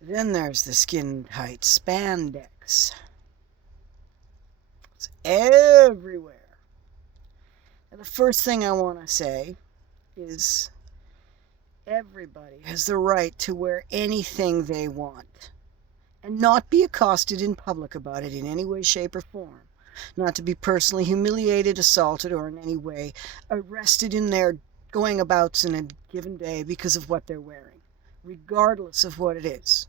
Then there's the skin-tight spandex. It's everywhere. And the first thing I want to say is everybody has the right to wear anything they want and not be accosted in public about it in any way, shape, or form. Not to be personally humiliated, assaulted, or in any way arrested in their going abouts in a given day because of what they're wearing, regardless of what it is.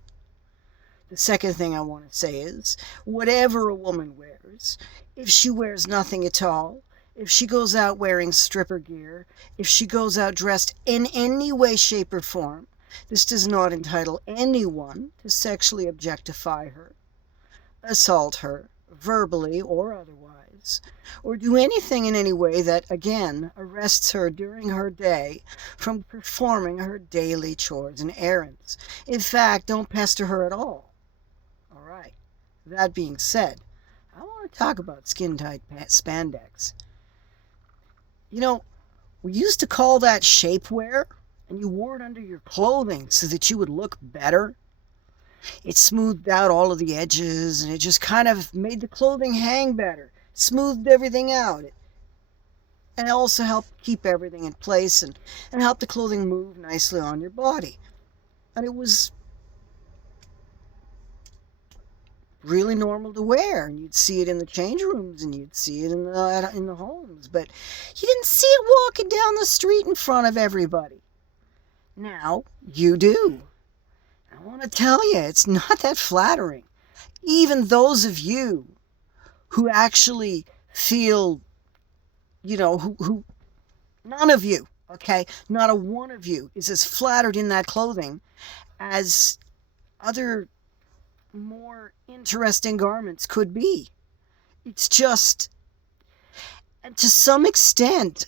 The second thing I want to say is whatever a woman wears, if she wears nothing at all, if she goes out wearing stripper gear, if she goes out dressed in any way, shape, or form, this does not entitle anyone to sexually objectify her, assault her, verbally or otherwise, or do anything in any way that, again, arrests her during her day from performing her daily chores and errands. In fact, don't pester her at all. All right. That being said, I want to talk about skin tight spandex. You know, we used to call that shapewear, and you wore it under your clothing so that you would look better. It smoothed out all of the edges and it just kind of made the clothing hang better, smoothed everything out. And it also helped keep everything in place and helped the clothing move nicely on your body. And it was really normal to wear, and you'd see it in the change rooms and you'd see it in the homes, but you didn't see it walking down the street in front of everybody. Now you do. I want to tell you, it's not that flattering. Even those of you who actually feel, who none of you, okay, not a one of you is as flattered in that clothing as other more interesting garments could be. It's just, and to some extent,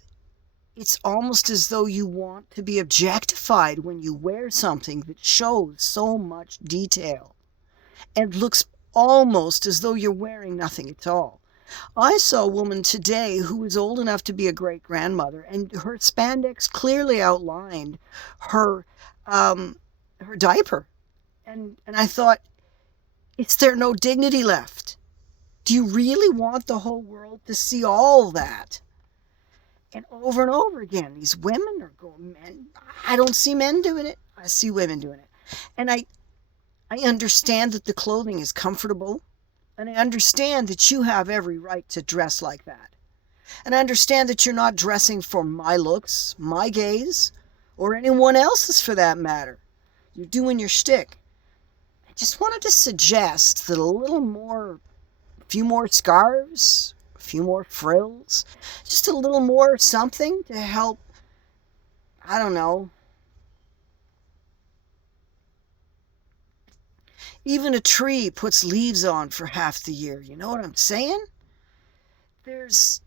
it's almost as though you want to be objectified when you wear something that shows so much detail and looks almost as though you're wearing nothing at all. I saw a woman today who was old enough to be a great grandmother, and her spandex clearly outlined her her diaper. And I thought, is there no dignity left? Do you really want the whole world to see all that? And over again, these women are going, men. I don't see men doing it. I see women doing it. And I understand that the clothing is comfortable. And I understand that you have every right to dress like that. And I understand that you're not dressing for my looks, my gaze, or anyone else's for that matter. You're doing your shtick. I just wanted to suggest that a few more scarves, a few more frills, just a little more something to help, I don't know. Even a tree puts leaves on for half the year. You know what I'm saying? There's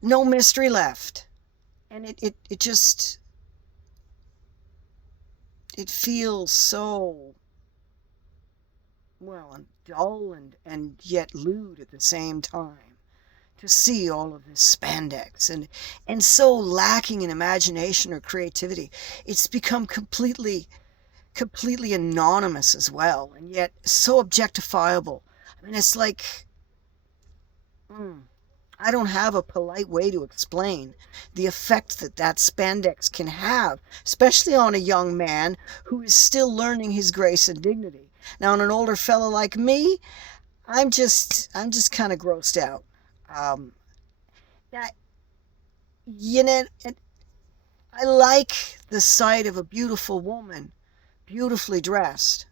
no mystery left. And it just, it feels so, well, and dull and yet lewd at the same time to see all of this spandex and so lacking in imagination or creativity. It's become completely anonymous as well, and yet so objectifiable. I mean, it's like, I don't have a polite way to explain the effect that spandex can have, especially on a young man who is still learning his grace and dignity. Now, on an older fellow like me, I'm just kind of grossed out. Um, that, you know, I like the sight of a beautiful woman, beautifully dressed.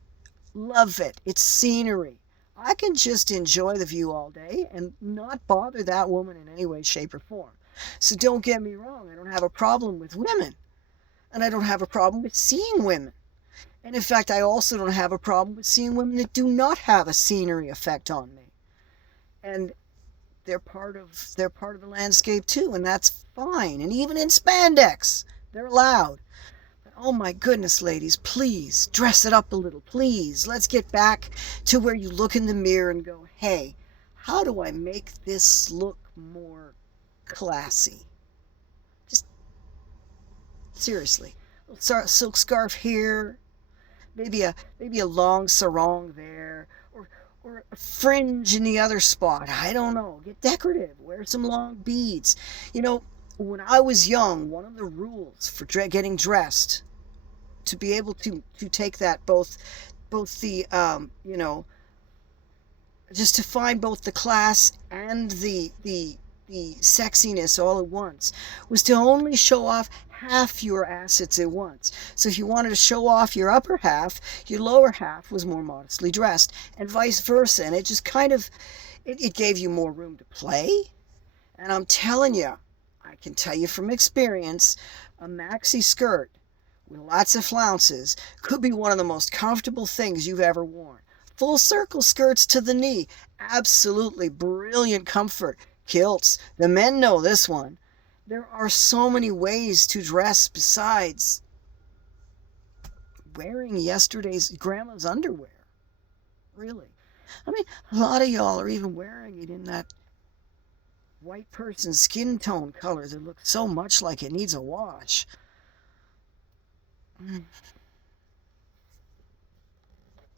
Love it. It's scenery. I can just enjoy the view all day and not bother that woman in any way, shape, or form. So don't get me wrong. I don't have a problem with women. And I don't have a problem with seeing women. And in fact, I also don't have a problem with seeing women that do not have a scenery effect on me. And they're part of the landscape too, and that's fine. And even in spandex, they're allowed. Oh my goodness, ladies, please dress it up a little. Please, let's get back to where you look in the mirror and go, hey, how do I make this look more classy? Just seriously. Silk scarf here, maybe a long sarong there, or a fringe in the other spot. I don't know. Get decorative. Wear some long beads. You know, when I was young, one of the rules for getting dressed, to be able to take that both the just to find both the class and the sexiness all at once, was to only show off half your assets at once. So if you wanted to show off your upper half, your lower half was more modestly dressed, and vice versa. And it just kind of it gave you more room to play. And I'm telling you, I can tell you from experience, a maxi skirt with lots of flounces could be one of the most comfortable things you've ever worn. Full circle skirts to the knee, absolutely brilliant comfort. Kilts, the men know this one. There are so many ways to dress besides wearing yesterday's grandma's underwear. Really. I mean, a lot of y'all are even wearing it in that white person's skin tone color that looks so much like it needs a wash.